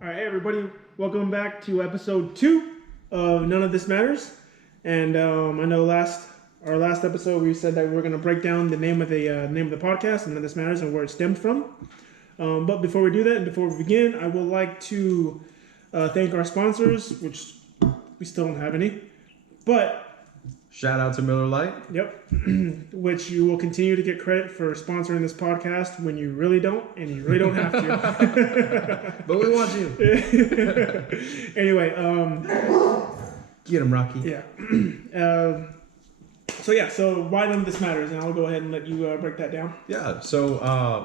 All right, hey everybody, welcome back to episode 2 of None of This Matters. And I know our last episode we said that we were going to break down the name of the podcast, None of This Matters, and where it stemmed from. But before we do that, and before we begin, I would like to thank our sponsors, which we still don't have any, but shout out to Miller Lite. Yep. Which you will continue to get credit for sponsoring this podcast when you really don't, and you really don't have to. But we want you. Anyway, get him, Rocky. Yeah. So why none of this matters, and I'll go ahead and let you break that down. Yeah. So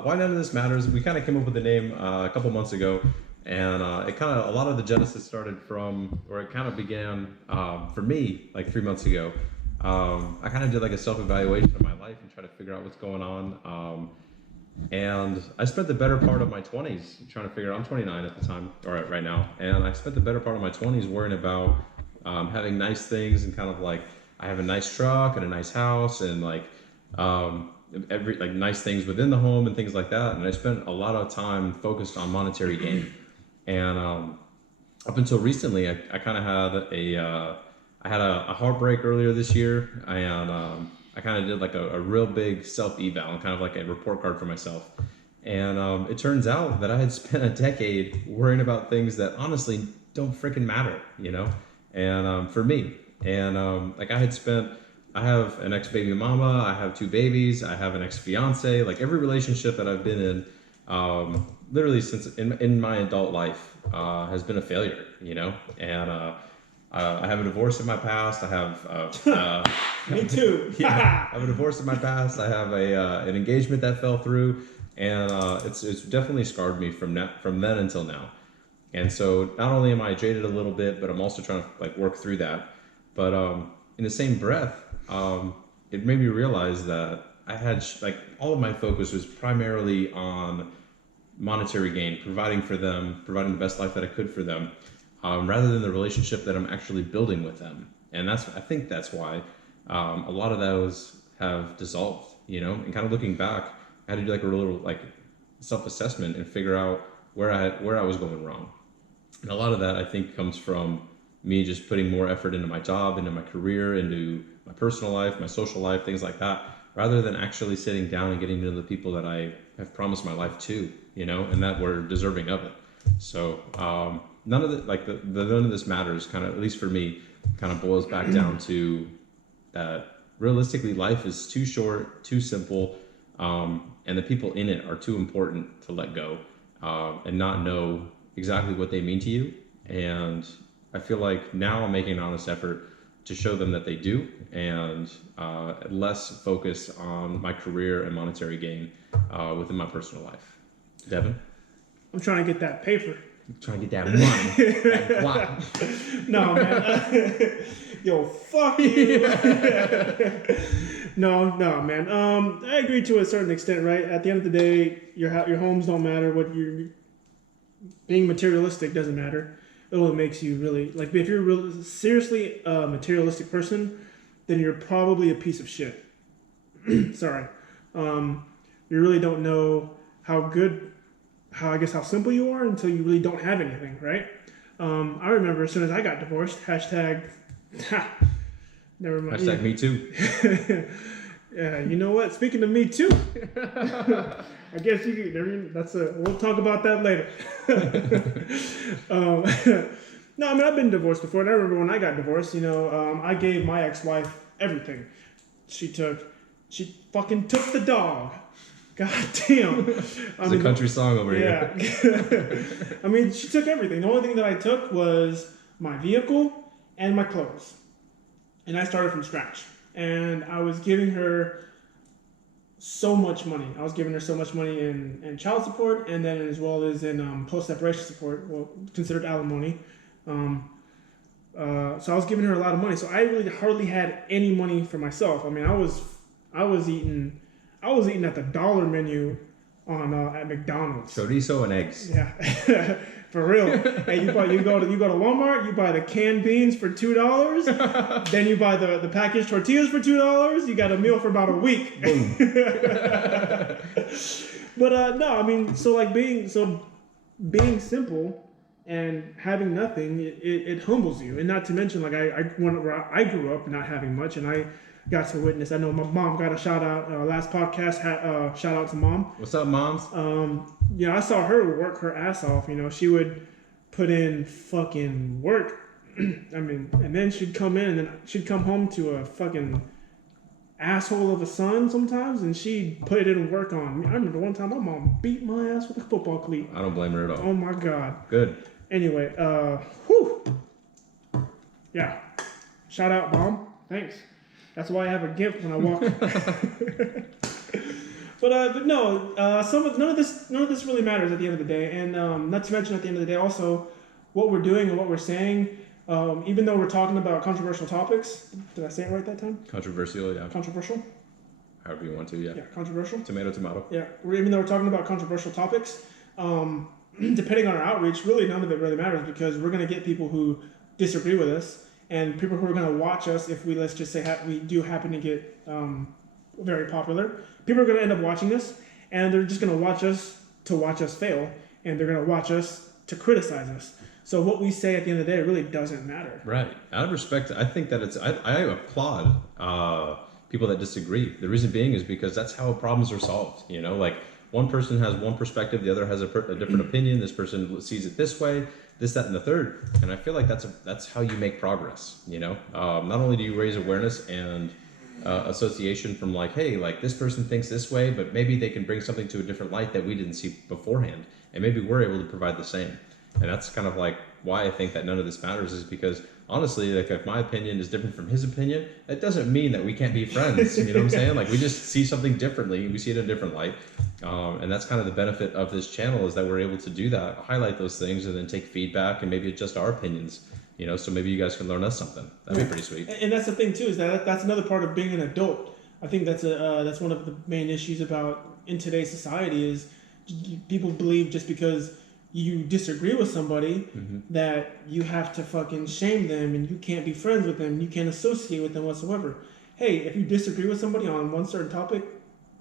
why none of this matters? We kind of came up with the name a couple months ago, and a lot of the genesis started from, or it kind of began for me like 3 months ago. I kind of did like a self-evaluation of my life and try to figure out what's going on. And I spent the better part of my 20s trying to figure out, I'm 29 at the time, or right now, and I spent the better part of my 20s worrying about having nice things and kind of like, I have a nice truck and a nice house and like nice things within the home and things like that. And I spent a lot of time focused on monetary gain. And up until recently, I kind of had I had a heartbreak earlier this year, and I kind of did like a real big self-eval, kind of like a report card for myself. And it turns out that I had spent a decade worrying about things that honestly don't freaking matter, you know? And for me, and I have an ex-baby mama, I have 2 babies, I have an ex-fiance, like every relationship that I've been in, literally since in my adult life, has been a failure, you know? And I have a divorce in my past. I have Me too. yeah, I have a divorce in my past. I have an engagement that fell through, and it's definitely scarred me from then until now. And so not only am I jaded a little bit, but I'm also trying to like work through that. But in the same breath, it made me realize that I had like all of my focus was primarily on monetary gain, providing for them, providing the best life that I could for them. Rather than the relationship that I'm actually building with them. And I think that's why a lot of those have dissolved, you know, and kind of looking back, I had to do like a little like self-assessment and figure out where I was going wrong. And a lot of that I think comes from me just putting more effort into my job, into my career, into my personal life, my social life, things like that, rather than actually sitting down and getting to know the people that I have promised my life to, you know, and that were deserving of it. So, none of none of this matters, kind of, at least for me, kind of boils back down to that realistically life is too short, too simple, and the people in it are too important to let go and not know exactly what they mean to you. And I feel like now I'm making an honest effort to show them that they do, and less focus on my career and monetary gain within my personal life. Devin? I'm trying to get that paper. Trying to get that money. That guap. No, man. Yo, fuck you. No, man. I agree to a certain extent, right? At the end of the day, your homes don't matter. Being materialistic doesn't matter. It only makes you really, like, if you're really seriously a materialistic person, then you're probably a piece of shit. Sorry. You really don't know how simple you are until you really don't have anything, right? I remember as soon as I got divorced, never mind. Hashtag me too. Yeah, you know what? Speaking of me too, I guess we'll talk about that later. No, I mean, I've been divorced before, and I remember when I got divorced, you know, I gave my ex-wife everything. She fucking took the dog. God damn. It's a country song over here. Yeah. I mean, she took everything. The only thing that I took was my vehicle and my clothes. And I started from scratch. And I was giving her so much money. I was giving her so much money in child support, and then as well as in post-separation support, well, considered alimony. So I was giving her a lot of money. So I really hardly had any money for myself. I mean, I was eating at the dollar menu at McDonald's. Chorizo and eggs. Yeah, for real. Hey, you go to Walmart. You buy the canned beans for $2. Then you buy the packaged tortillas for $2. You got a meal for about a week. Boom. But no, I mean, so being simple and having nothing, it humbles you. And not to mention, like where I grew up not having much, and I got to witness. I know my mom got a shout out. Last podcast, shout out to mom. What's up, moms? I saw her work her ass off. She would put in fucking work. I mean, and then she'd come in and she'd come home to a fucking asshole of a son sometimes, and she'd put it in work on me. I remember one time my mom beat my ass with a football cleat. I don't blame her at all. Oh my god. Good. Anyway, yeah. Shout out, mom. Thanks. That's why I have a gimp when I walk. But no, none of this really matters at the end of the day, and not to mention at the end of the day, also what we're doing and what we're saying. Even though we're talking about controversial topics, did I say it right that time? Controversial, yeah. Controversial. However you want to, yeah. Yeah, controversial. Tomato. Yeah, even though we're talking about controversial topics, depending on our outreach, really none of it really matters because we're going to get people who disagree with us and people who are going to watch us if we, let's just say, we do happen to get very popular. People are going to end up watching us, and they're just going to watch us fail, and they're going to watch us to criticize us. So what we say at the end of the day really doesn't matter. Right. Out of respect, I think that I applaud people that disagree. The reason being is because that's how problems are solved. Like one person has one perspective, the other has a different opinion. This person sees it this way, this, that, and the third. And I feel like that's how you make progress. Not only do you raise awareness and association from like, hey, like this person thinks this way, but maybe they can bring something to a different light that we didn't see beforehand, and maybe we're able to provide the same. And that's kind of like why I think that none of this matters is because honestly, like if my opinion is different from his opinion, it doesn't mean that we can't be friends. You know what I'm saying? Like we just see something differently. We see it in a different light. And that's kind of the benefit of this channel is that we're able to do that, highlight those things and then take feedback and maybe adjust our opinions. So maybe you guys can learn us something. That'd be pretty sweet. And that's the thing too, is that's another part of being an adult. I think that's one of the main issues in today's society is people believe just because you disagree with somebody that you have to fucking shame them and you can't be friends with them, you can't associate with them whatsoever. Hey, if you disagree with somebody on one certain topic,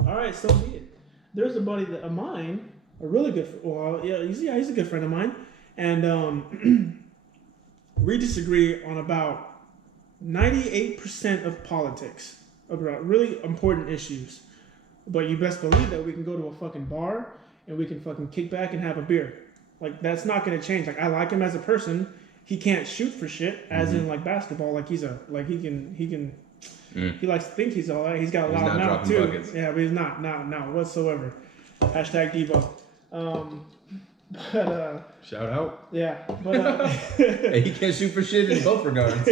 all right, so be it. There's a buddy of mine, a really good, he's a good friend of mine, and we disagree on about 98% of politics, about really important issues. But you best believe that we can go to a fucking bar and we can fucking kick back and have a beer. Like, that's not going to change. Like, I like him as a person. He can't shoot for shit, as in, like, basketball. Like, he likes to think he's all right. He's got a loud mouth, too. Buckets. Yeah, but he's not whatsoever. Hashtag Devo. Shout out. Yeah, but hey, he can't shoot for shit in both regards.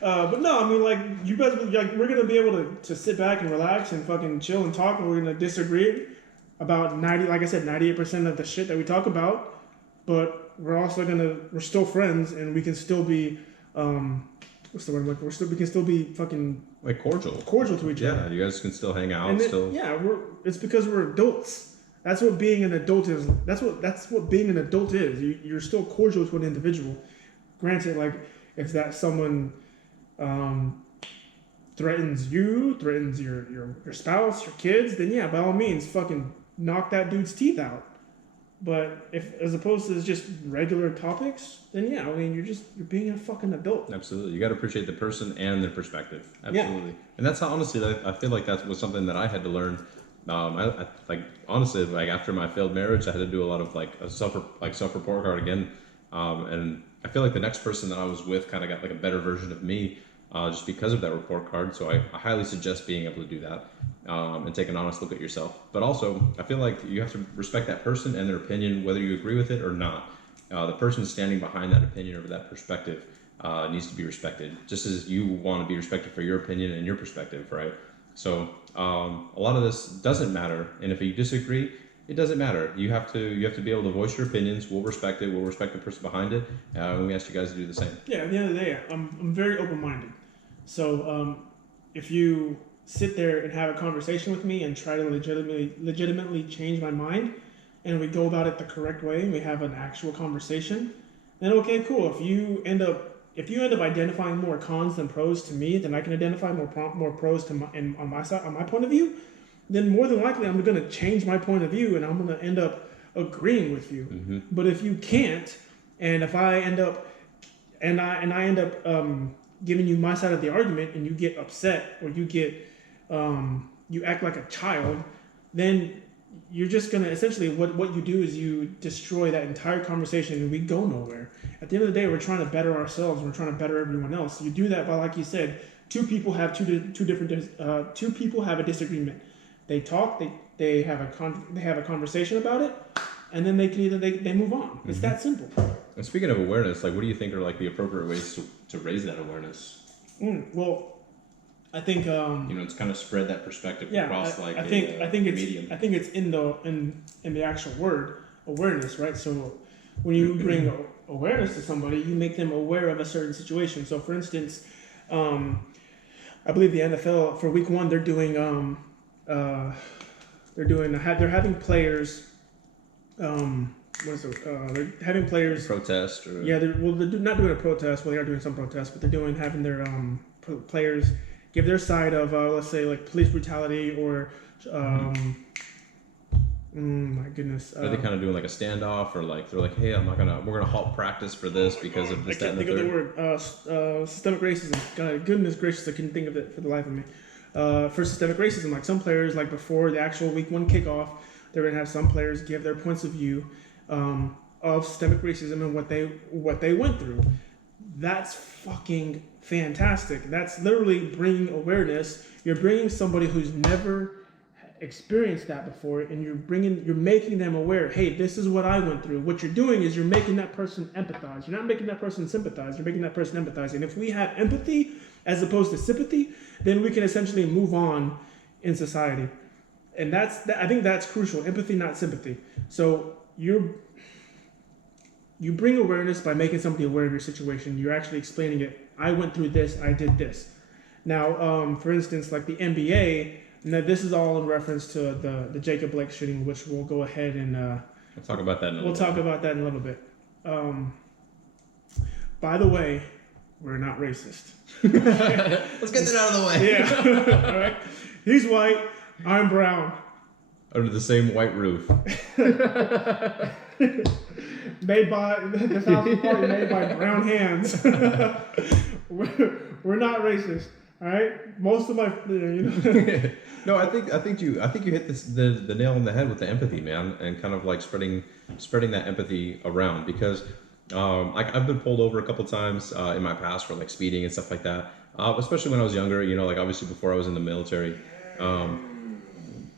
But no, I mean, like, you guys, like, we're gonna be able to sit back and relax and fucking chill and talk, and we're gonna disagree about 98% of the shit that we talk about, but we're still friends, and we can still be what's the word? Like, we can still be fucking like cordial to each other. Yeah, you guys can still hang out. It's because we're adults. That's what being an adult is. That's what being an adult is. You're still cordial to an individual. Granted, like if that someone threatens your spouse, your kids, then yeah, by all means, fucking knock that dude's teeth out. But if, as opposed to just regular topics, then yeah, I mean, you're being a fucking adult. Absolutely, you got to appreciate the person and their perspective. Absolutely, yeah. And that's how honestly, I feel like that was something that I had to learn. I honestly, like after my failed marriage, I had to do a lot of a self-report card again, and I feel like the next person that I was with kind of got like a better version of me, just because of that report card. So I highly suggest being able to do that, and take an honest look at yourself. But also, I feel like you have to respect that person and their opinion, whether you agree with it or not. The person standing behind that opinion or that perspective needs to be respected, just as you want to be respected for your opinion and your perspective, right? So a lot of this doesn't matter, and if you disagree, it doesn't matter. You have to be able to voice your opinions. We'll respect it. We'll respect the person behind it, and we ask you guys to do the same. Yeah, at the end of the day, I'm very open-minded. So if you sit there and have a conversation with me and try to legitimately change my mind, and we go about it the correct way, and we have an actual conversation, then okay, cool. If you end up identifying more cons than pros to me, then I can identify more pros on my side, on my point of view. Then more than likely, I'm going to change my point of view, and I'm going to end up agreeing with you. Mm-hmm. But if you can't, and if I end up giving you my side of the argument, and you get upset, or you act like a child, then you're just gonna essentially what you do is you destroy that entire conversation, and we go nowhere. At the end of the day, we're trying to better ourselves. We're trying to better everyone else. You do that by, like you said, two people have two people have a disagreement. They talk. They have a conversation about it, and then they move on. It's that simple. And speaking of awareness, like, what do you think are like the appropriate ways to raise that awareness? Well, I think it's kind of spread that perspective across I think it's in the actual word awareness, right? So when you bring awareness to somebody, you make them aware of a certain situation. So for instance, I believe the NFL for week 1 they're having players. They're having players protest or they're not doing a protest. Well, they are doing some protests, but they're having their players give their side of let's say like police brutality or my goodness. Are they kind of doing like a standoff, or like they're like, hey, we're gonna halt practice for this because of this, I can't think of the word. Systemic racism. God, goodness gracious, I couldn't think of it for the life of me. For systemic racism, like some players, like before the actual week 1 kickoff, they're gonna have some players give their points of view of systemic racism and what they went through. That's fucking fantastic. That's literally bringing awareness. You're bringing somebody who's never experienced that before, and you're making them aware. Hey, this is what I went through. What you're doing is you're making that person empathize. You're not making that person sympathize. You're making that person empathize. And if we have empathy as opposed to sympathy, then we can essentially move on in society. And I think that's crucial. Empathy, not sympathy. So you bring awareness by making somebody aware of your situation. You're actually explaining it. I went through this. I did this. Now, for instance, like the NBA. Now, this is all in reference to the Jacob Blake shooting, which we'll go ahead and we'll talk about that in a little bit. We'll talk about that in a little bit. By the way, we're not racist. Let's get that out of the way. Yeah. All right. He's white. I'm brown. Under the same white roof. Made by the Thousand Party, made by brown hands. We're not racist. All right. Most of my, No, I think you hit the nail on the head with the empathy, man, and kind of like spreading that empathy around, because I've been pulled over a couple times in my past for like speeding and stuff like that, especially when I was younger, like obviously before I was in the military.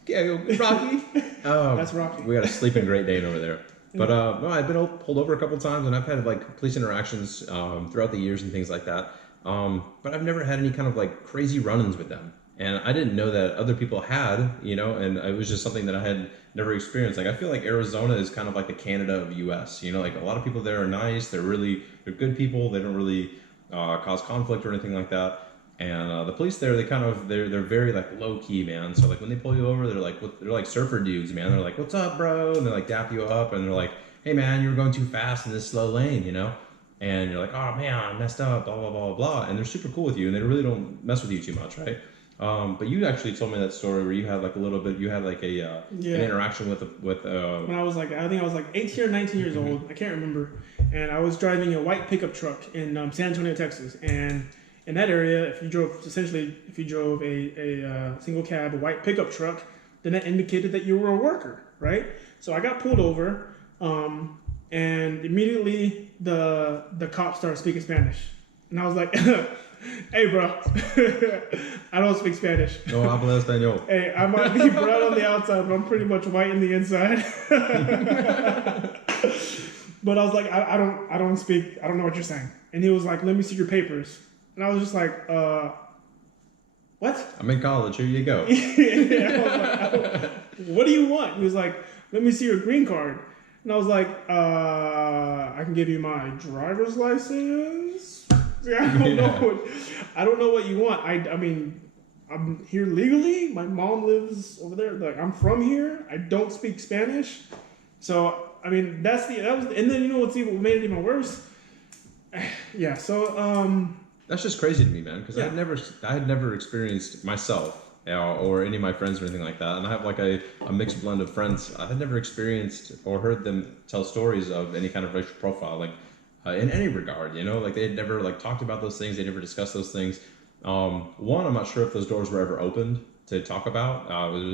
Yeah, Rocky. That's Rocky. We got a sleeping Great Dane over there. But no, I've been pulled over a couple times, and I've had like police interactions throughout the years and things like that. But I've never had any kind of like crazy run-ins with them. And I didn't know that other people had, and it was just something that I had never experienced. Like, I feel like Arizona is kind of like the Canada of US, like a lot of people there are nice. They're good people. They don't really cause conflict or anything like that. And the police there, they're very like low key, man. So like when they pull you over, they're like surfer dudes, man. They're like, "What's up, bro?" And they like dap you up, and they're like, "Hey, man, you were going too fast in this slow lane, And you're like, "Oh man, I messed up," blah blah blah blah. And they're super cool with you, and they really don't mess with you too much, right? But you actually told me that story where you had like an interaction with when I was like, I think I was like 18 or 19 years old. I can't remember. And I was driving a white pickup truck in San Antonio, Texas. And in that area, if you drove a single cab, a white pickup truck, then that indicated that you were a worker, right? So I got pulled over, and immediately the cop started speaking Spanish. And I was like, "Hey, bro, I don't speak Spanish." No hablo español. Hey, I might be brown on the outside, but I'm pretty much white in the inside. But I was like, I don't know what you're saying. And he was like, "Let me see your papers." And I was just like, what? I'm in college, here you go. Yeah, I was like, what do you want? He was like, "Let me see your green card." And I was like, I can give you my driver's license. I don't know what you want. I mean, I'm here legally. My mom lives over there. Like, I'm from here. I don't speak Spanish. So, I mean, and then what made it even worse? Yeah, so, that's just crazy to me, man, because I had never experienced myself or any of my friends or anything like that. And I have like a mixed blend of friends. I had never experienced or heard them tell stories of any kind of racial profile, like in any regard, you know, like they had never like talked about those things. They never discussed those things. One, I'm not sure if those doors were ever opened to talk about.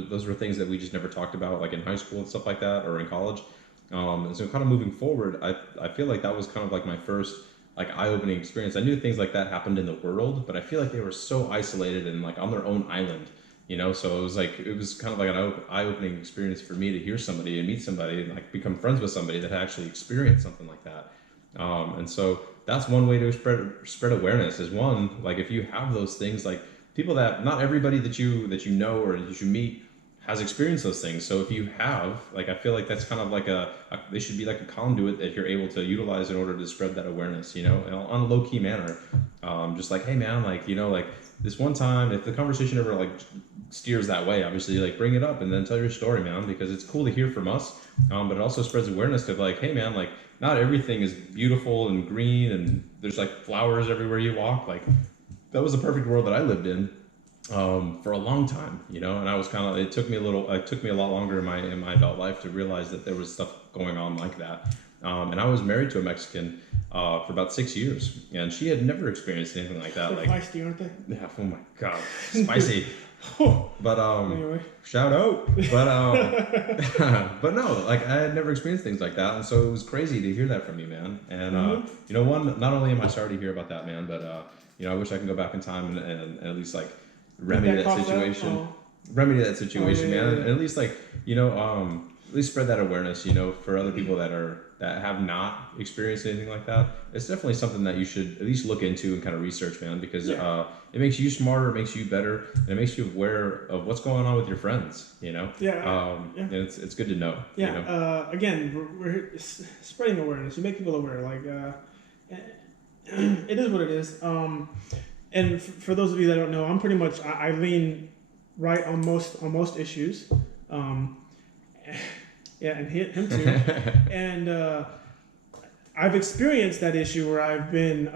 Those were things that we just never talked about, like in high school and stuff like that, or in college. And so kind of moving forward, I feel like that was kind of like my first like eye-opening experience. I knew things like that happened in the world, but I feel like they were so isolated and like on their own island, you know. So it was kind of like an eye-opening experience for me to hear somebody and meet somebody and like become friends with somebody that had actually experienced something like that. And so that's one way to spread awareness. Is one, like if you have those things, like people that not everybody that you know or that you meet has experienced those things. So if you have, like, I feel like that's kind of like they should be like a conduit that you're able to utilize in order to spread that awareness, you know, on a low key manner. Just like, hey man, like, you know, like this one time, if the conversation ever like steers that way, obviously like bring it up and then tell your story, man, because it's cool to hear from us. But it also spreads awareness to like, hey man, like not everything is beautiful and green and there's like flowers everywhere you walk. Like that was the perfect world that I lived in. For a long time, you know, and I was kind of, it took me a lot longer in my adult life to realize that there was stuff going on like that. And I was married to a Mexican, for about 6 years, and she had never experienced anything like that. They're like, feisty, aren't they? yeah, oh my God, spicy. But, Anyway. shout out. But, but no, like I had never experienced things like that. And so it was crazy to hear that from you, man. And, you know, not only am I sorry to hear about that, man, but, you know, I wish I could go back in time and at least like, remedy that situation, man, and at least like, you know, at least spread that awareness, you know, for other people that have not experienced anything like that. It's definitely something that you should at least look into and kind of research, man, because it makes you smarter, it makes you better, and it makes you aware of what's going on with your friends, you know. And it's good to know. Yeah. You know? Again, we're spreading awareness. You make people aware. Like, it is what it is. And for those of you that don't know, I'm pretty much I lean right on most issues. Yeah, and him too. And I've experienced that issue where I've been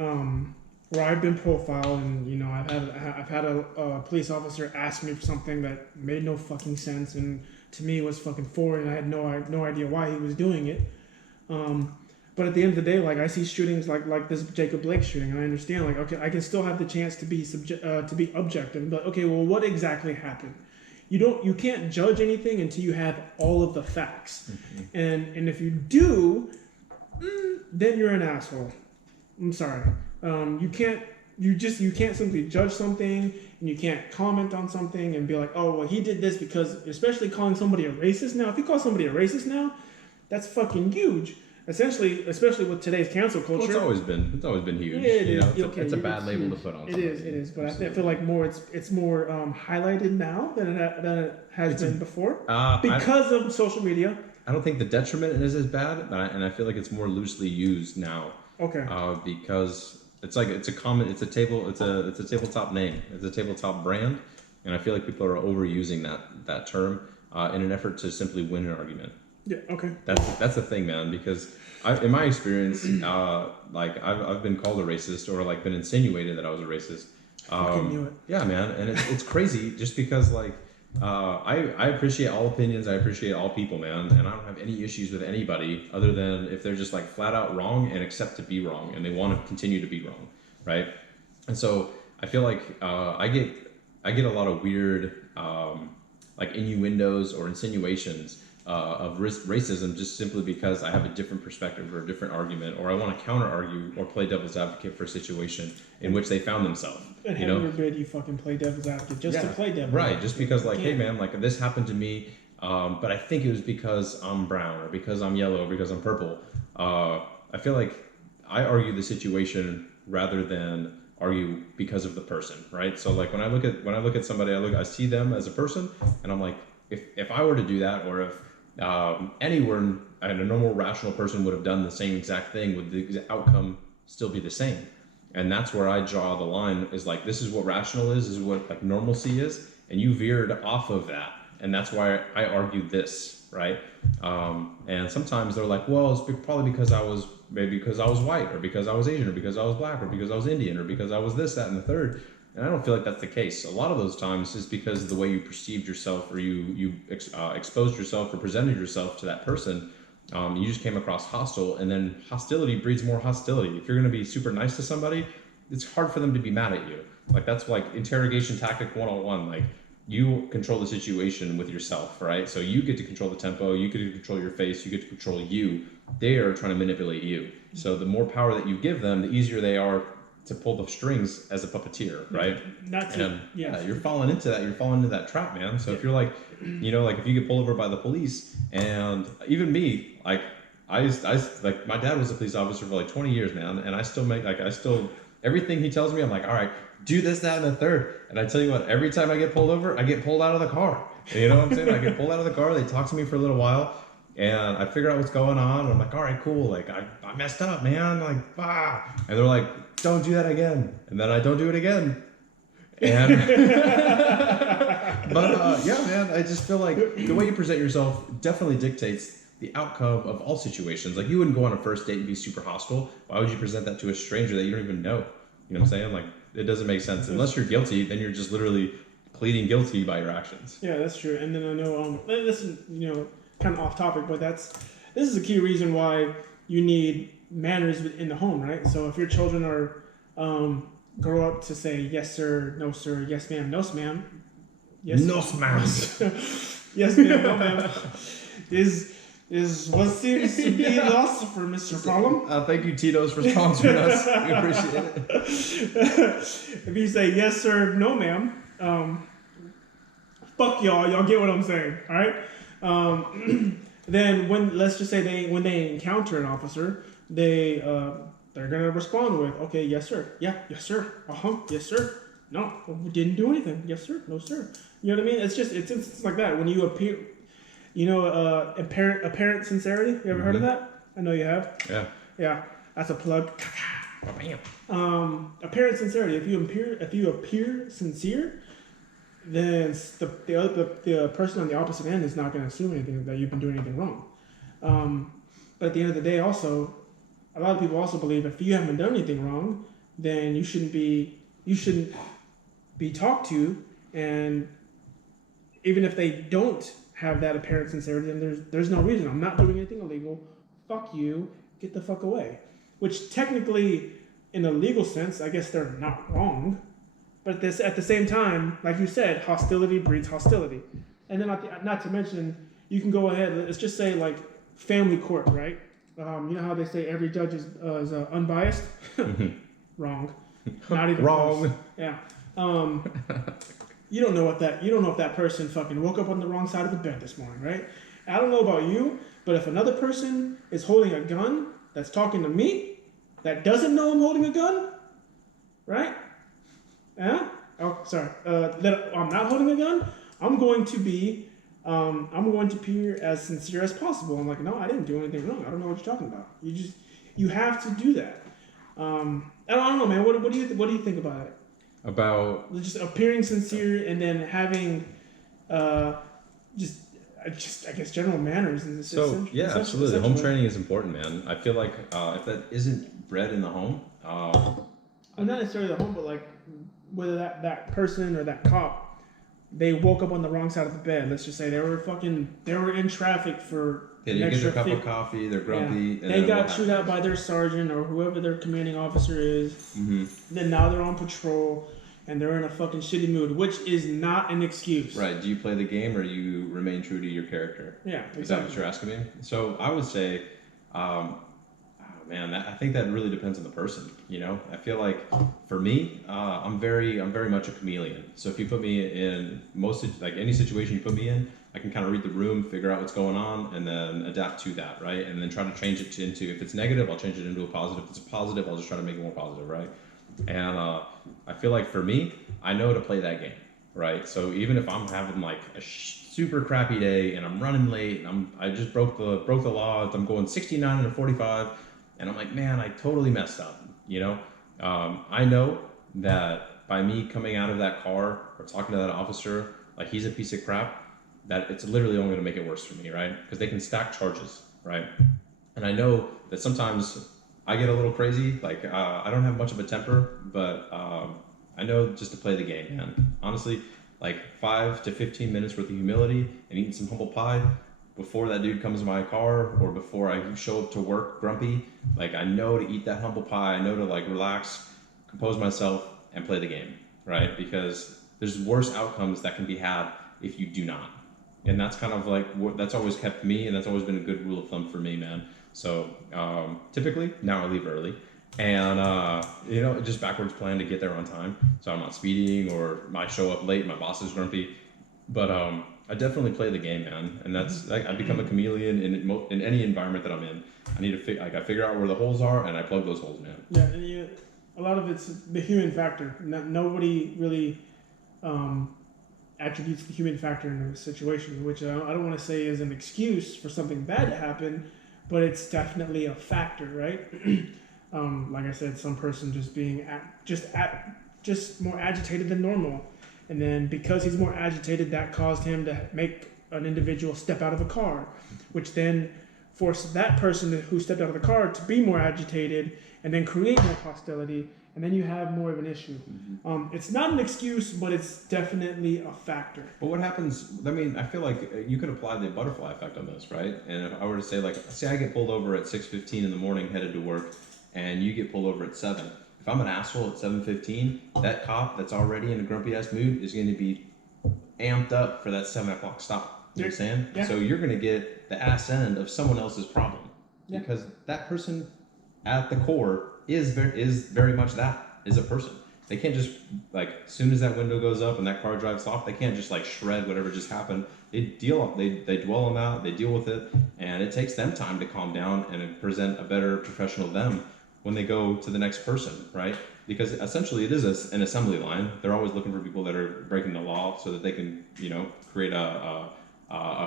profiled, and you know I've had a police officer ask me for something that made no fucking sense, and to me was fucking foreign, and I had no idea why he was doing it. But at the end of the day, like I see shootings like this Jacob Blake shooting, and I understand, like, okay, I can still have the chance to be objective, but okay, well, what exactly happened? You can't judge anything until you have all of the facts, and if you do, then you're an asshole. I'm sorry. You can't simply judge something, and you can't comment on something and be like, oh, well, he did this because, especially calling somebody a racist now. If you call somebody a racist now, that's fucking huge. Essentially, especially with today's cancel culture. Well, it's always been huge. Yeah, it you is. know? Okay, it's a bad label to put on. It is. But I feel like it's more highlighted now than it has been before because of social media. I don't think the detriment is as bad, and I feel like it's more loosely used now. Okay. Because it's a tabletop name. It's a tabletop brand, and I feel like people are overusing that term in an effort to simply win an argument. Yeah. Okay. That's the thing, man. Because in my experience, like I've been called a racist or like been insinuated that I was a racist. Fucking knew it. Yeah, man, and it's crazy just because like I appreciate all opinions. I appreciate all people, man, and I don't have any issues with anybody other than if they're just like flat out wrong and accept to be wrong and they want to continue to be wrong, right? And so I feel like I get a lot of weird like innuendos or insinuations of racism just simply because I have a different perspective or a different argument, or I want to counter argue or play devil's advocate for a situation in which they found themselves. And you know, heaven forbid you fucking play devil's advocate just to play devil's right? advocate. Just because like, hey man, like this happened to me, but I think it was because I'm brown or because I'm yellow or because I'm purple. I feel like I argue the situation rather than argue because of the person, right? So like when I look at somebody, I see them as a person, and I'm like, if I were to do that, or if anywhere a normal rational person would have done the same exact thing, would the outcome still be the same? And that's where I draw the line, is like, this is what rational is what like normalcy is, and you veered off of that, and that's why I argue this, right? And sometimes they're like, well, it's probably because I was white, or because I was Asian, or because I was black, or because I was Indian, or because I was this, that, and the third. And I don't feel like that's the case. A lot of those times is because of the way you perceived yourself, or you exposed yourself or presented yourself to that person. You just came across hostile, and then hostility breeds more hostility. If you're going to be super nice to somebody, it's hard for them to be mad at you. Like, that's like interrogation tactic 101. Like, you control the situation with yourself, right? So you get to control the tempo, you get to control your face, you get to control you. They are trying to manipulate you. So the more power that you give them, the easier they are to pull the strings as a puppeteer, right? You're falling into that. You're falling into that trap, man. So if you're like, like if you get pulled over by the police, and even me, like I like my dad was a police officer for like 20 years, man, and I still everything he tells me, I'm like, all right, do this, that, and the third. And I tell you what, every time I get pulled over, I get pulled out of the car. You know what I'm saying? I get pulled out of the car. They talk to me for a little while, and I figure out what's going on. And I'm like, all right, cool. Like, I messed up, man. Like, And they're like, don't do that again. And then I don't do it again. And but yeah, man, I just feel like the way you present yourself definitely dictates the outcome of all situations. Like, you wouldn't go on a first date and be super hostile. Why would you present that to a stranger that you don't even know? You know what I'm saying? Like, it doesn't make sense. Unless you're guilty, then you're just literally pleading guilty by your actions. Yeah, that's true. And then I know, this is, kind of off topic, but this is a key reason why you need manners within the home, right? So if your children are grow up to say yes sir, no sir, yes ma'am, no ma'am, yes no ma'am, yes ma'am, no ma'am, is what seems to be lost for Mr. Problem. Thank you, Tito's, for sponsoring us. We appreciate it. If you say yes sir, no ma'am, fuck y'all get what I'm saying, all right? Then let's just say when they encounter an officer, they're gonna respond with, okay, yes sir, yeah, yes sir, yes sir, no, we didn't do anything, yes sir, no sir. You know what I mean? It's like that when you appear. Apparent sincerity. You ever heard of that? I know you have. Yeah. Yeah, that's a plug. Apparent sincerity. If you appear sincere, then the person on the opposite end is not going to assume anything that you've been doing anything wrong. But at the end of the day, also, a lot of people also believe if you haven't done anything wrong, then you shouldn't be talked to, and even if they don't have that apparent sincerity, and there's no reason. I'm not doing anything illegal. Fuck you. Get the fuck away. Which technically, in a legal sense, I guess they're not wrong. But at the same time, like you said, hostility breeds hostility. And then not to mention, you can go ahead. Let's just say like family court, right? You know how they say every judge is unbiased? Wrong. Not even wrong. Close. Yeah. You don't know if that person fucking woke up on the wrong side of the bed this morning, right? I don't know about you, but if another person is holding a gun that's talking to me, that doesn't know I'm holding a gun, right? Yeah? Oh, sorry. That I'm not holding a gun, I'm going to appear as sincere as possible. I'm like, no, I didn't do anything wrong. I don't know what you're talking about. You have to do that. I don't know, man. What do you think about it? About just appearing sincere and then having just I guess general manners. Absolutely. Home training is important, man. I feel like if that isn't bred in the home, not necessarily the home, but like whether that person or that cop, they woke up on the wrong side of the bed. Let's just say they were in traffic for they didn't get their cup of coffee. They're grumpy. Yeah. They got chewed out by their sergeant or whoever their commanding officer is. Mm-hmm. Then now they're on patrol. And they're in a fucking shitty mood, which is not an excuse. Right. Do you play the game or you remain true to your character? Yeah, exactly. Is that what you're asking me? So I would say, I think that really depends on the person. You know, I feel like for me, I'm very much a chameleon. So if you put me in any situation you put me in, I can kind of read the room, figure out what's going on, and then adapt to that, right? And then try to change it into, if it's negative, I'll change it into a positive. If it's a positive, I'll just try to make it more positive, right? And I feel like for me, I know to play that game, right? So even if I'm having like a super crappy day and I'm running late and I just broke the law, I'm going 69 and a 45, and I'm like, man, I totally messed up, you know? I know that by me coming out of that car or talking to that officer, like he's a piece of crap, that it's literally only going to make it worse for me, right? Because they can stack charges, right? And I know that sometimes I get a little crazy. Like, I don't have much of a temper, but I know just to play the game, man. Honestly, like 5 to 15 minutes worth of humility and eating some humble pie before that dude comes to my car or before I show up to work grumpy. Like I know to eat that humble pie. I know to like relax, compose myself, and play the game, right? Because there's worse outcomes that can be had if you do not. And that's kind of like what that's always kept me, and that's always been a good rule of thumb for me, man. So typically now I leave early, and just backwards plan to get there on time, so I'm not speeding or I show up late. My boss is grumpy, but I definitely play the game, man, and that's like I become a chameleon in any environment that I'm in. I need to I figure out where the holes are, and I plug those holes, man. Yeah, and a lot of it's the human factor. Nobody really attributes the human factor in a situation, which I don't want to say is an excuse for something bad to happen, but it's definitely a factor, right? Like I said, some person just being just more agitated than normal, and then because he's more agitated, that caused him to make an individual step out of a car, which then forced that person who stepped out of the car to be more agitated, and then create more hostility, and then you have more of an issue. It's not an excuse, but it's definitely a factor. But what happens, I mean, I feel like you could apply the butterfly effect on this, right? And if I were to say, like, say I get pulled over at 6:15 in the morning headed to work, and you get pulled over at 7. If I'm an asshole at 7:15, that cop that's already in a grumpy-ass mood is going to be amped up for that 7 o'clock stop. You know what I'm saying? Yeah. So you're going to get the ass end of someone else's problem. Yeah. Because that person at the core is very much that, is a person. They can't just, like, as soon as that window goes up and that car drives off, they can't just, like, shred whatever just happened. They dwell on that, they deal with it, and it takes them time to calm down and present a better professional them when they go to the next person, right? Because essentially it is an assembly line. They're always looking for people that are breaking the law so that they can, create a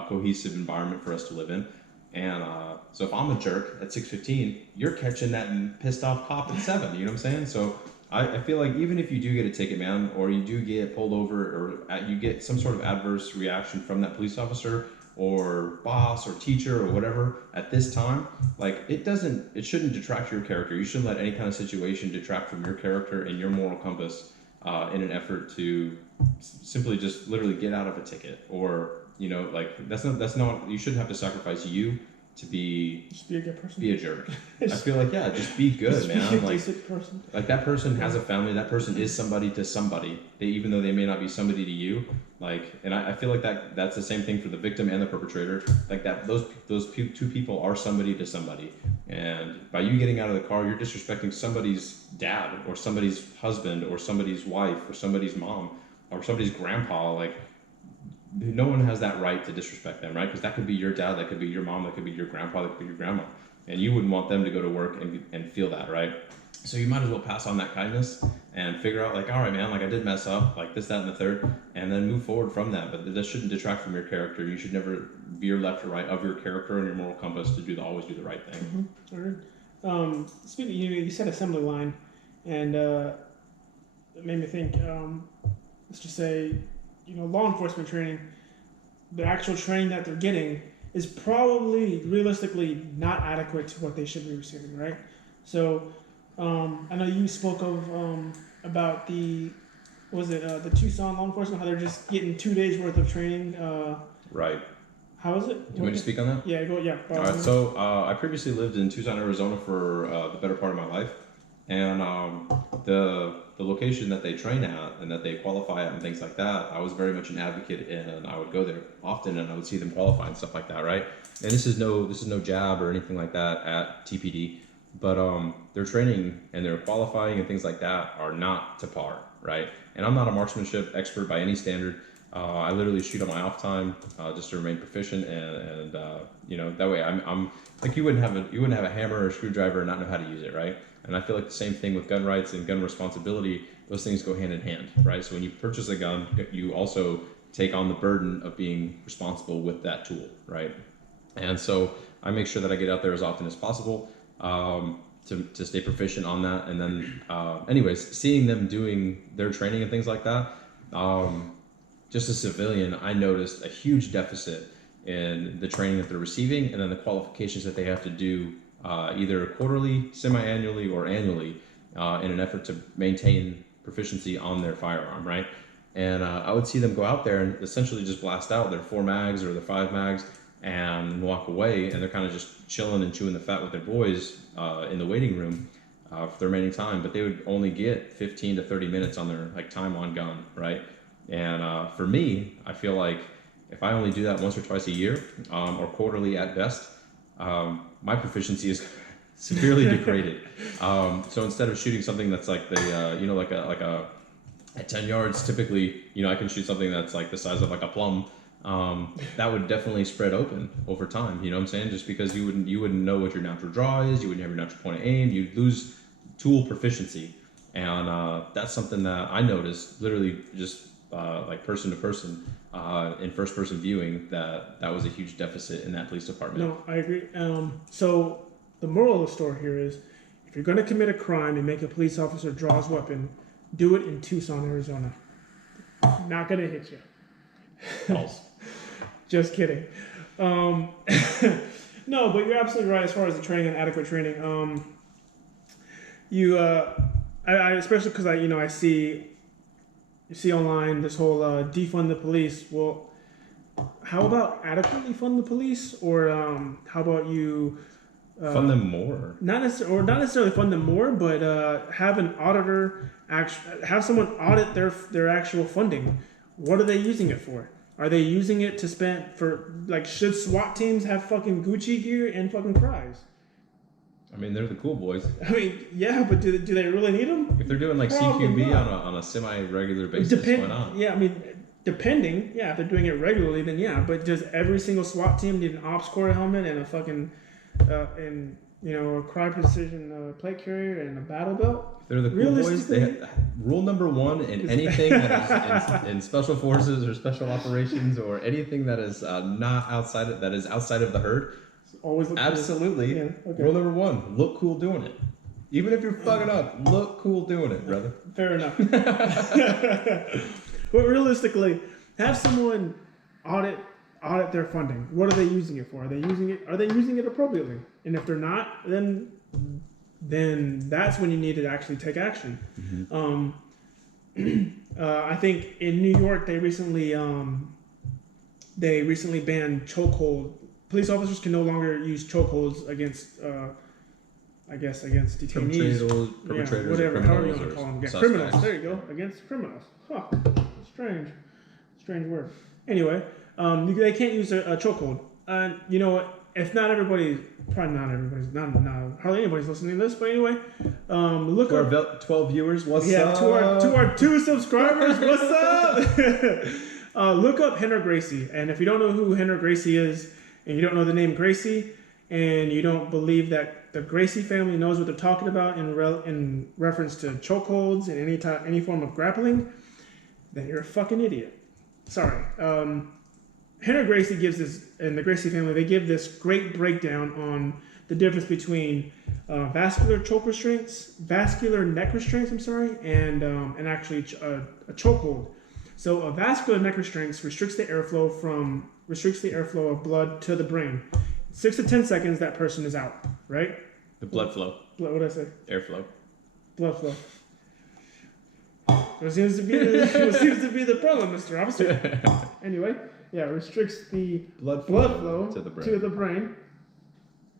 cohesive environment for us to live in. And so if I'm a jerk at 6:15, you're catching that pissed off cop at 7. You know what I'm saying? So I feel like even if you do get a ticket, man, or you do get pulled over, or you get some sort of adverse reaction from that police officer or boss or teacher or whatever at this time, like it shouldn't detract your character. You shouldn't let any kind of situation detract from your character and your moral compass in an effort to simply just literally get out of a ticket, or like that's not you shouldn't have to sacrifice you to just be a good person, be a jerk. I feel like just be good, just man. Be a like decent person. Like that person has a family. That person is somebody to somebody. Even though they may not be somebody to you. Like, and I feel like that's the same thing for the victim and the perpetrator. Like that, those two people are somebody to somebody. And by you getting out of the car, you're disrespecting somebody's dad or somebody's husband or somebody's wife or somebody's mom or somebody's grandpa. Like, no one has that right to disrespect them, right? Because that could be your dad, that could be your mom, that could be your grandpa, that could be your grandma. And you wouldn't want them to go to work and feel that, right? So you might as well pass on that kindness and figure out, like, all right, man, like I did mess up, like this, that, and the third, and then move forward from that. But that shouldn't detract from your character. You should never veer left or right of your character and your moral compass to always do the right thing. Mm-hmm. All right. Speaking, you said assembly line, and it made me think. Let's just say, law enforcement training, the actual training that they're getting is probably realistically not adequate to what they should be receiving, right? So I know you spoke of about the Tucson law enforcement, how they're just getting 2 days worth of training. Right. How is it? Do you want me to speak on that? Yeah, go. Yeah. All right. So I previously lived in Tucson, Arizona for the better part of my life, and the location that they train at and that they qualify at and things like that, I was very much an advocate in, and I would go there often and I would see them qualify and stuff like that, right? And this is no jab or anything like that at TPD, but their training and their qualifying and things like that are not to par, right? And I'm not a marksmanship expert by any standard. I literally shoot on my off time just to remain proficient, and that way I'm like you wouldn't have a hammer or a screwdriver and not know how to use it, right? And I feel like the same thing with gun rights and gun responsibility. Those things go hand in hand, right? So when you purchase a gun, you also take on the burden of being responsible with that tool, right? And so I make sure that I get out there as often as possible to stay proficient on that. And then, anyways, seeing them doing their training and things like that, just as a civilian, I noticed a huge deficit in the training that they're receiving and then the qualifications that they have to do either quarterly, semi-annually, or annually in an effort to maintain proficiency on their firearm, right? And I would see them go out there and essentially just blast out their 4 mags or their 5 mags and walk away, and they're kind of just chilling and chewing the fat with their boys in the waiting room for the remaining time. But they would only get 15 to 30 minutes on their like time on gun, right? And for me, I feel like if I only do that once or twice a year or quarterly at best, my proficiency is severely degraded. So instead of shooting something that's like the like a at 10 yards, typically, I can shoot something that's like the size of like a plum. That would definitely spread open over time. You know what I'm saying? Just because you wouldn't know what your natural draw is, you wouldn't have your natural point of aim, you'd lose tool proficiency. And that's something that I noticed literally just like person to person in first person viewing that was a huge deficit in that police department. No, I agree. So the moral of the story here is, if you're going to commit a crime and make a police officer draw his weapon, do it in Tucson, Arizona. Not going to hit you. False. Just kidding. No, but you're absolutely right as far as the training and adequate training. I especially because I see online this whole defund the police. Well, how about adequately fund the police, or how about you fund them more? Not necessarily fund them more, but have an auditor have someone audit their actual funding. What are they using it for? Are they using it to spend for, like, should SWAT teams have fucking Gucci gear and fucking fries? I mean, they're the cool boys. I mean, yeah, but do they really need them? If they're doing like CQB on a semi-regular basis, why not? Yeah, I mean, depending. Yeah, if they're doing it regularly, then yeah. But does every single SWAT team need an ops corps helmet and a fucking a crime precision plate carrier and a battle belt? They're the cool boys. Rule number 1 in anything that is in special forces or special operations or anything that is outside of the herd. Always look absolutely. Cool. Yeah, okay. Rule number 1: look cool doing it. Even if you're fucking up, look cool doing it, brother. Fair enough. But realistically, have someone audit their funding. What are they using it for? Are they using it appropriately? And if they're not, then that's when you need to actually take action. Mm-hmm. I think in New York they recently banned chokehold. Police officers can no longer use chokeholds against detainees, perpetrators, whatever, however you want to call them. Yeah, criminals. There you go. Yeah. Against criminals. Huh. Strange word. Anyway, they can't use a chokehold. You know what? If not everybody, probably not everybody's, not hardly anybody's listening to this, but anyway, look to up our 12 viewers. What's up? To our 2 subscribers. What's up? Look up Henry Gracie, and if you don't know who Henry Gracie is, and you don't know the name Gracie, and you don't believe that the Gracie family knows what they're talking about in reference to chokeholds and any form of grappling, then you're a fucking idiot. Sorry. Henry Gracie gives this, and the Gracie family, they give this great breakdown on the difference between vascular neck restraints, and actually a chokehold. So a vascular neck restraints restricts the airflow of blood to the brain. 6 to 10 seconds, that person is out, right? The blood flow. What did I say? Airflow. Blood flow. What seems to be the problem, Mr. Officer? Anyway, yeah, restricts the blood flow to the brain.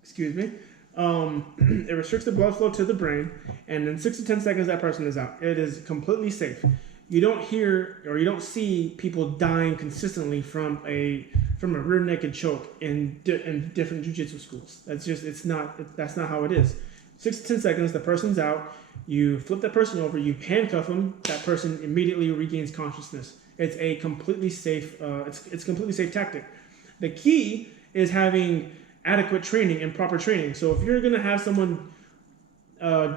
Excuse me. It restricts the blood flow to the brain, and in 6 to 10 seconds, that person is out. It is completely safe. You don't hear or you don't see people dying consistently from a rear naked choke in different jiu-jitsu schools. That's not how it is. 6 to 10 seconds, the person's out. You flip that person over, you handcuff them. That person immediately regains consciousness. It's a completely safe. It's a completely safe tactic. The key is having adequate training and proper training. So if you're gonna have someone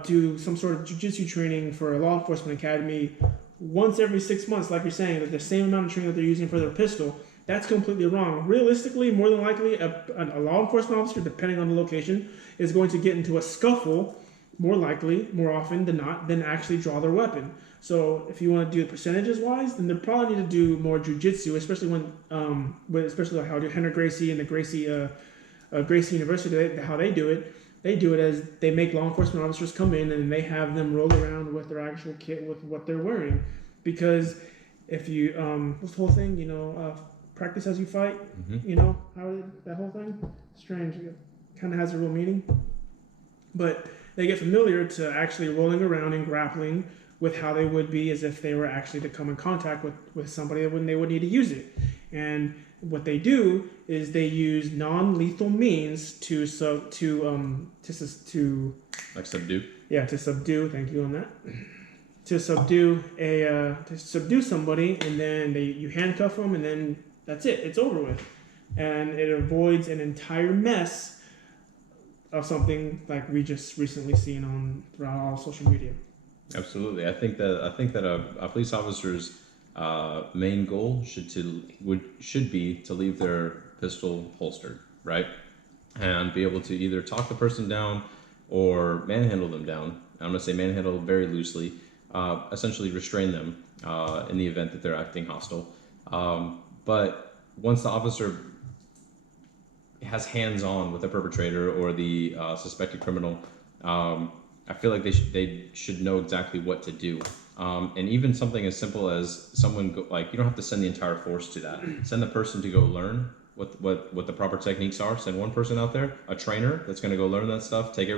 do some sort of jiu-jitsu training for a law enforcement academy once every 6 months, like you're saying, that the same amount of training that they're using for their pistol, that's completely wrong. Realistically, more than likely, a law enforcement officer, depending on the location, is going to get into a scuffle more often than not, than actually draw their weapon. So if you want to do it percentages wise, then they probably need to do more jiu-jitsu, especially especially like how Henry Gracie and the Gracie University, how they do it. They do it as they make law enforcement officers come in and they have them roll around with their actual kit with what they're wearing, because if you this whole thing, practice as you fight, that whole thing, strange, it kind of has a real meaning, but they get familiar to actually rolling around and grappling with how they would be as if they were actually to come in contact with somebody when they would need to use it. And what they do is they use non-lethal means to Like subdue. Yeah, to subdue. Thank you on that. To subdue somebody, and then you handcuff them, and then that's it. It's over with, and it avoids an entire mess of something like we just recently seen throughout all social media. Absolutely, I think that a police officer's main goal should be to leave their pistol holstered, right, and be able to either talk the person down or manhandle them down. I'm going to say manhandle very loosely, essentially restrain them in the event that they're acting hostile. But once the officer has hands-on with the perpetrator or the suspected criminal, I feel like they should know exactly what to do. And even something as simple as you don't have to send the entire force to that. Send the person to go learn what the proper techniques are. Send one person out there, a trainer that's going to go learn that stuff, take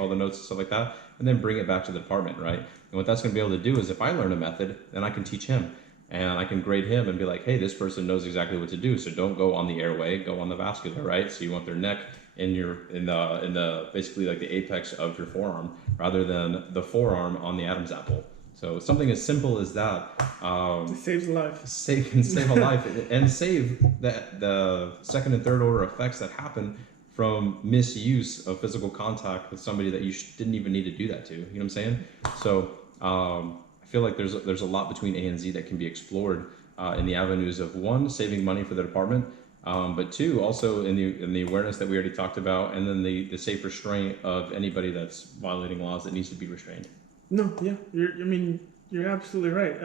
all the notes and stuff like that, and then bring it back to the department, right? And what that's going to be able to do is if I learn a method, then I can teach him. And I can grade him and be like, hey, this person knows exactly what to do. So don't go on the airway, go on the vascular, right? So you want their neck in the basically like the apex of your forearm rather than the forearm on the Adam's apple. So something as simple as that It saves a life. Save a life and save the second and third order effects that happen from misuse of physical contact with somebody that you didn't even need to do that to. You know what I'm saying? So I feel like there's a lot between A and Z that can be explored in the avenues of one, saving money for the department, but two, also in the awareness that we already talked about, and then the safe restraint of anybody that's violating laws that needs to be restrained. No, yeah, you're absolutely right.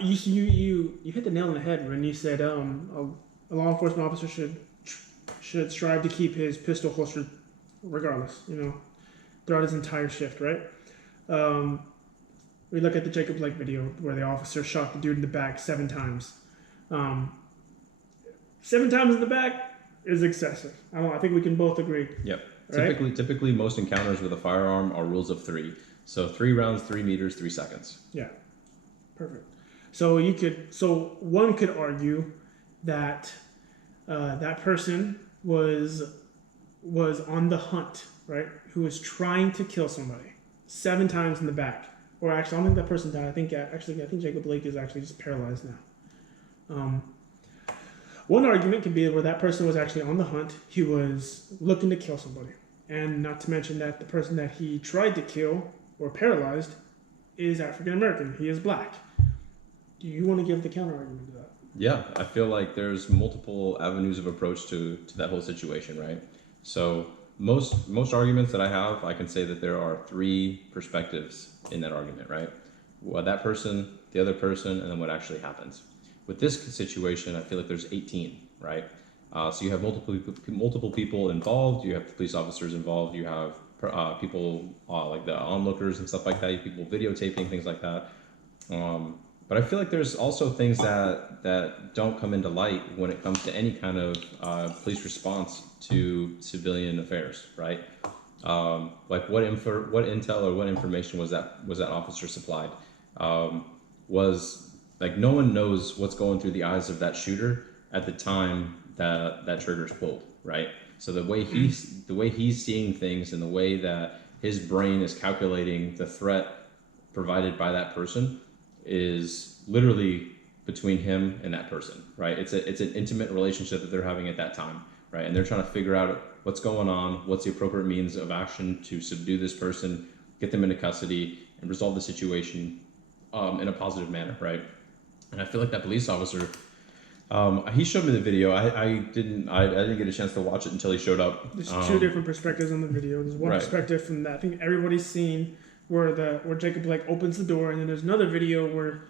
You hit the nail on the head when you said a law enforcement officer should strive to keep his pistol holstered regardless, throughout his entire shift, right? We look at the Jacob Blake video where the officer shot the dude in the back 7 times. 7 times in the back is excessive. I think we can both agree. Yep. Right? Typically, most encounters with a firearm are rules of 3. So 3 rounds, 3 meters, 3 seconds. Yeah. Perfect. So one could argue that that person was on the hunt, right? Who was trying to kill somebody 7 times in the back. Or actually, I don't think that person died. I think Jacob Blake is actually just paralyzed now. One argument could be where that person was actually on the hunt. He was looking to kill somebody. And not to mention that the person that he tried to kill or paralyzed is African American. He is black. Do you want to give the counter argument to that? Yeah, I feel like there's multiple avenues of approach to that whole situation, right? So most arguments that I have, I can say that there are 3 perspectives in that argument, right? Well, that person, the other person, and then what actually happens. With this situation, I feel like there's 18, right? So you have multiple people involved. You have the police officers involved. You have people like the onlookers and stuff like that. You have people videotaping, things like that. But I feel like there's also things that don't come into light when it comes to any kind of police response to civilian affairs, right? Like what intel or what information was that officer supplied? Was like no one knows what's going through the eyes of that shooter at the time that trigger's pulled, right? So the way he's seeing things and the way that his brain is calculating the threat provided by that person is literally between him and that person, right? It's an intimate relationship that they're having at that time, right? And they're trying to figure out what's going on, what's the appropriate means of action to subdue this person, get them into custody, and resolve the situation in a positive manner, right? And I feel like that police officer, he showed me the video. I didn't get a chance to watch it until he showed up. There's 2 different perspectives on the video. There's one perspective from that I think everybody's seen where Jacob Blake opens the door, and then there's another video where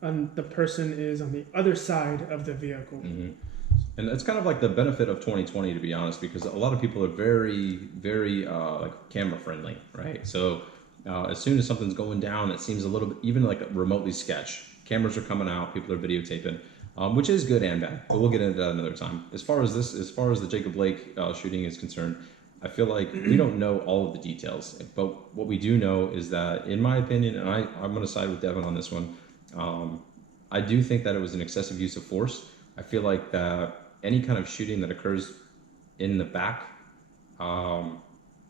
the person is on the other side of the vehicle. Mm-hmm. And it's kind of like the benefit of 2020, to be honest, because a lot of people are very, very like camera friendly, right? So as soon as something's going down that seems a little bit, even like remotely sketch, cameras are coming out, people are videotaping, which is good and bad. But we'll get into that another time. As far as the Jacob Blake shooting is concerned, I feel like we don't know all of the details. But what we do know is that, in my opinion, and I'm going to side with Devin on this one, I do think that it was an excessive use of force. I feel like that any kind of shooting that occurs in the back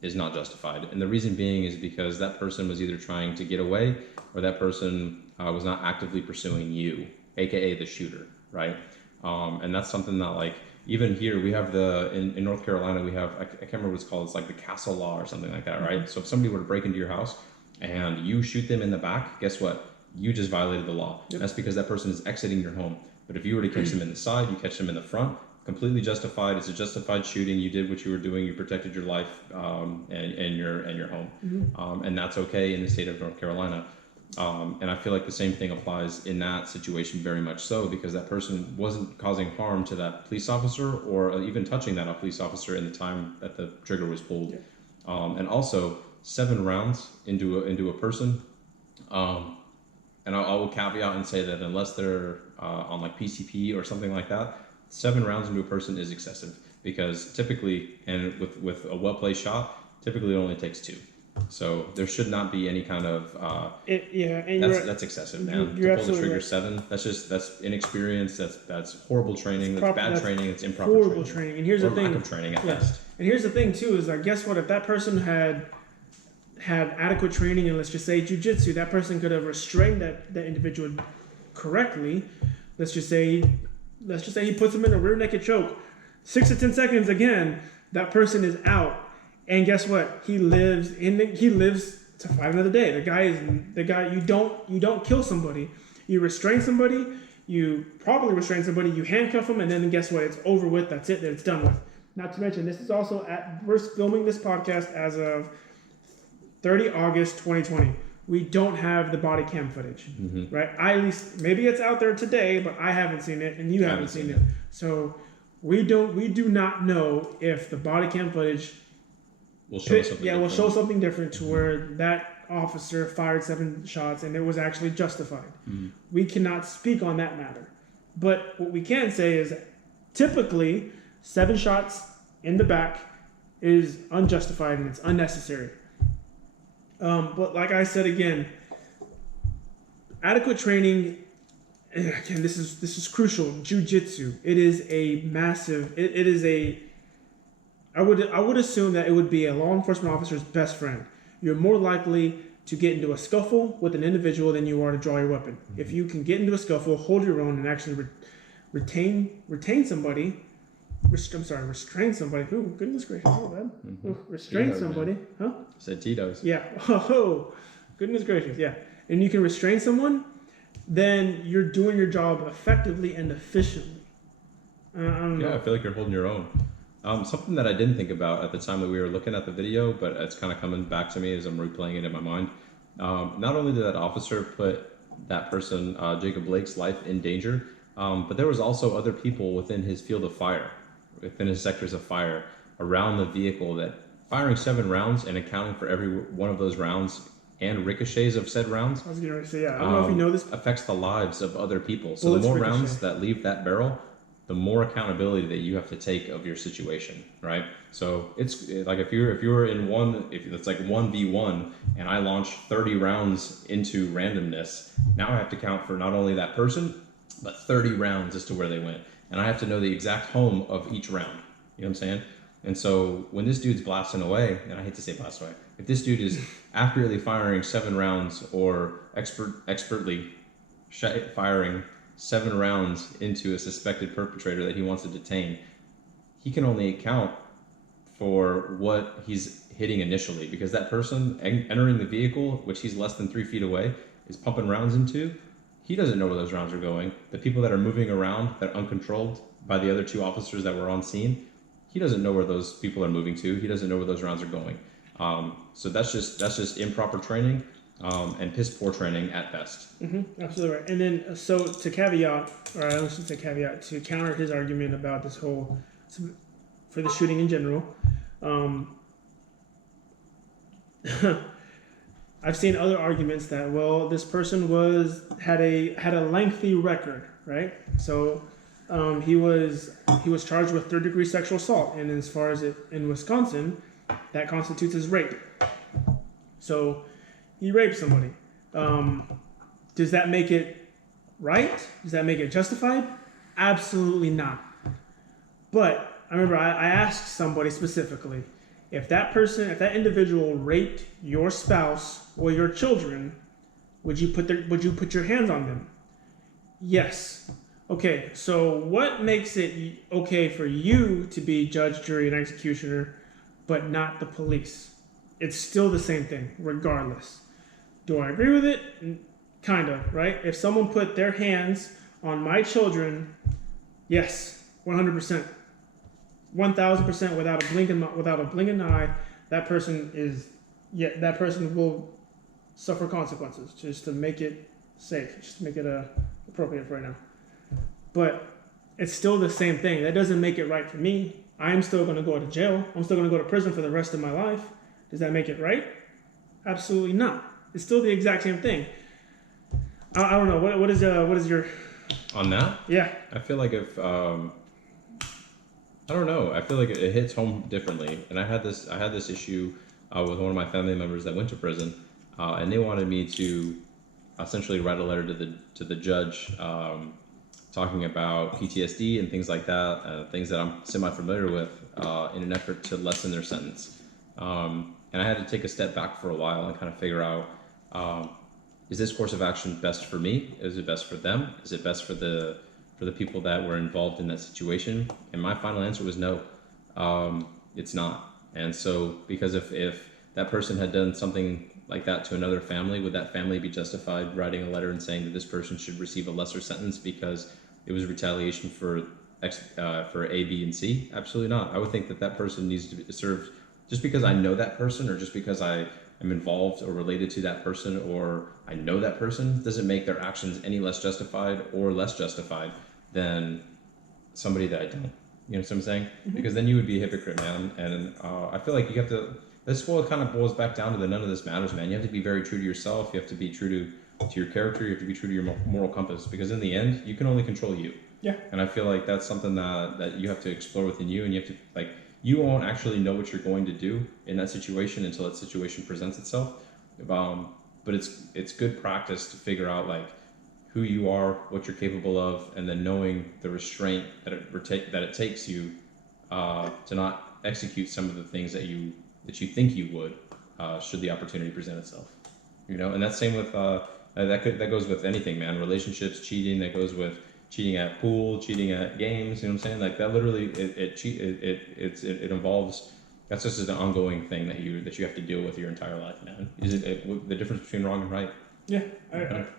is not justified. And the reason being is because that person was either trying to get away or that person was not actively pursuing you, aka the shooter, right? And that's something that, like, even here we have in North Carolina, we have, I can't remember what it's called, it's like the castle law or something like that, right? So if somebody were to break into your house and you shoot them in the back, guess what? You just violated the law. Yep. That's because that person is exiting your home. But if you were to catch them in the side, you catch them in the front, completely justified. It's a justified shooting. You did what you were doing. You protected your life and your home, and that's okay in the state of North Carolina. And I feel like the same thing applies in that situation, very much so, because that person wasn't causing harm to that police officer or even touching that police officer in the time that the trigger was pulled. Yeah. And also 7 rounds into a person. And I will caveat and say that unless they're on like PCP or something like that, 7 rounds into a person is excessive, because typically, and with a well-placed shot, typically it only takes 2. So there should not be any kind of that's excessive, man. To pull the trigger right. 7, that's inexperience. That's horrible training. That's bad training. It's improper horrible training. And here's the thing: lack of training at best. And here's the thing too: is guess what? If that person had adequate training, and let's just say jiu-jitsu, that person could have restrained that individual correctly. Let's just say he puts him in a rear naked choke. 6 to 10 seconds again, that person is out. And guess what? He lives to fight another day. The guy. You don't kill somebody. You restrain somebody. You properly restrain somebody. You handcuff them, and then guess what? It's over with. That's it. It's done with. Not to mention, this is also we're filming this podcast as of 30 August 2020. We don't have the body cam footage, right? At least maybe it's out there today, but I haven't seen it, and you haven't seen it. So we do not know if the body cam footage will show something. Yeah, will show something different to where that officer fired 7 shots and it was actually justified. We cannot speak on that matter, but what we can say is typically 7 shots in the back is unjustified and it's unnecessary. But like I said again, adequate training. Again, this is crucial. Jiu-jitsu. It is a massive. It is a. I would assume that it would be a law enforcement officer's best friend. You're more likely to get into a scuffle with an individual than you are to draw your weapon. If you can get into a scuffle, hold your own, and actually restrain somebody. Restrain somebody. Oh, goodness gracious. Oh, man. Restrain somebody. Huh? Said Tito's. Yeah. Oh, goodness gracious. Yeah. And you can restrain someone, then you're doing your job effectively and efficiently. I don't know. I feel like you're holding your own. Something that I didn't think about at the time that we were looking at the video, but it's kind of coming back to me as I'm replaying it in my mind. Not only did that officer put that person, Jacob Blake's life in danger, but there was also other people within his field of fire, within his sectors of fire around the vehicle, that firing 7 rounds and accounting for every one of those rounds and ricochets of said rounds. I was going to say, I don't know if you know this. Affects the lives of other people. So the more rounds that leave that barrel, the more accountability that you have to take of your situation, right? So it's like if you're in if it's like 1v1 and I launch 30 rounds into randomness, now I have to count for not only that person, but 30 rounds as to where they went. And I have to know the exact home of each round. You know what I'm saying? And so when this dude's blasting away, and I hate to say blast away, if this dude is accurately firing 7 rounds or expertly firing 7 rounds into a suspected perpetrator that he wants to detain, he can only account for what he's hitting initially, because that person entering the vehicle, which he's less than 3 feet away, is pumping rounds into. He doesn't know where those rounds are going. The people that are moving around, that are uncontrolled by the other 2 officers that were on scene, he doesn't know where those people are moving to. He doesn't know where those rounds are going. So that's just improper training. and piss poor training at best. Absolutely right. And then, so to caveat, or I don't say caveat, to counter his argument about this whole, for the shooting in general, I've seen other arguments that, well, this person had a lengthy record, right? So he was charged with third-degree sexual assault, and as far as in Wisconsin, that constitutes as rape. So he raped somebody. Does that make it right? Does that make it justified? Absolutely not. But I remember I asked somebody specifically, if that individual raped your spouse or your children, would you put your hands on them? Yes. Okay, so what makes it okay for you to be judge, jury, and executioner, but not the police? It's still the same thing, regardless. Do I agree with it? Kind of, right? If someone put their hands on my children, yes, 100%. 1,000% without a blinking eye, that person will suffer consequences, just to make it safe, just to make it appropriate for right now. But it's still the same thing. That doesn't make it right for me. I'm still going to go to jail. I'm still going to go to prison for the rest of my life. Does that make it right? Absolutely not. It's still the exact same thing. I don't know. What is your on that? Yeah. I feel like if I don't know. I feel like it hits home differently. And I had this issue with one of my family members that went to prison, and they wanted me to essentially write a letter to the judge, talking about PTSD and things like that, things that I'm semi-familiar with, in an effort to lessen their sentence. And I had to take a step back for a while and kind of figure out, is this course of action best for me? Is it best for them? Is it best for the people that were involved in that situation? And my final answer was no, it's not. And so, because if that person had done something like that to another family, would that family be justified writing a letter and saying that this person should receive a lesser sentence because it was retaliation for A, B, and C? Absolutely not. I would think that person needs to be served just because I know that person, or just because I am involved or related to that person, or I know that person, doesn't make their actions any less justified or less justified than somebody that I don't. You know what I'm saying? Mm-hmm. Because then you would be a hypocrite, man. And I feel like you have to. This kind of boils back down to the none of this matters, man. You have to be very true to yourself. You have to be true to your character. You have to be true to your moral compass. Because in the end, you can only control you. Yeah. And I feel like that's something that you have to explore within you, and you have to you won't actually know what you're going to do in that situation until that situation presents itself. But it's good practice to figure out who you are, what you're capable of, and then knowing the restraint that it takes you to not execute some of the things that you think you would, should the opportunity present itself. You know, and that's same with that goes with anything, man. Relationships, cheating. That goes with cheating at pool, cheating at games. You know what I'm saying? Like that literally, it involves. That's just an ongoing thing that you have to deal with your entire life, man. Is the difference between wrong and right? Yeah,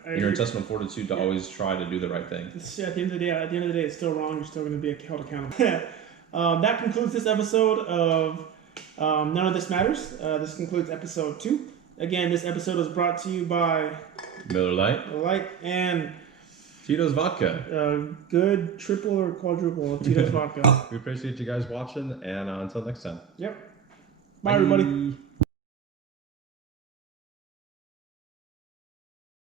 your intestinal fortitude to always try to do the right thing. At the end of the day, it's still wrong. You're still going to be held accountable. That concludes this episode of None of This Matters. This concludes episode 2. Again, this episode was brought to you by Miller Lite, and Tito's Vodka. Good triple or quadruple of Tito's Vodka. We appreciate you guys watching, and until next time. Yep. Bye everybody.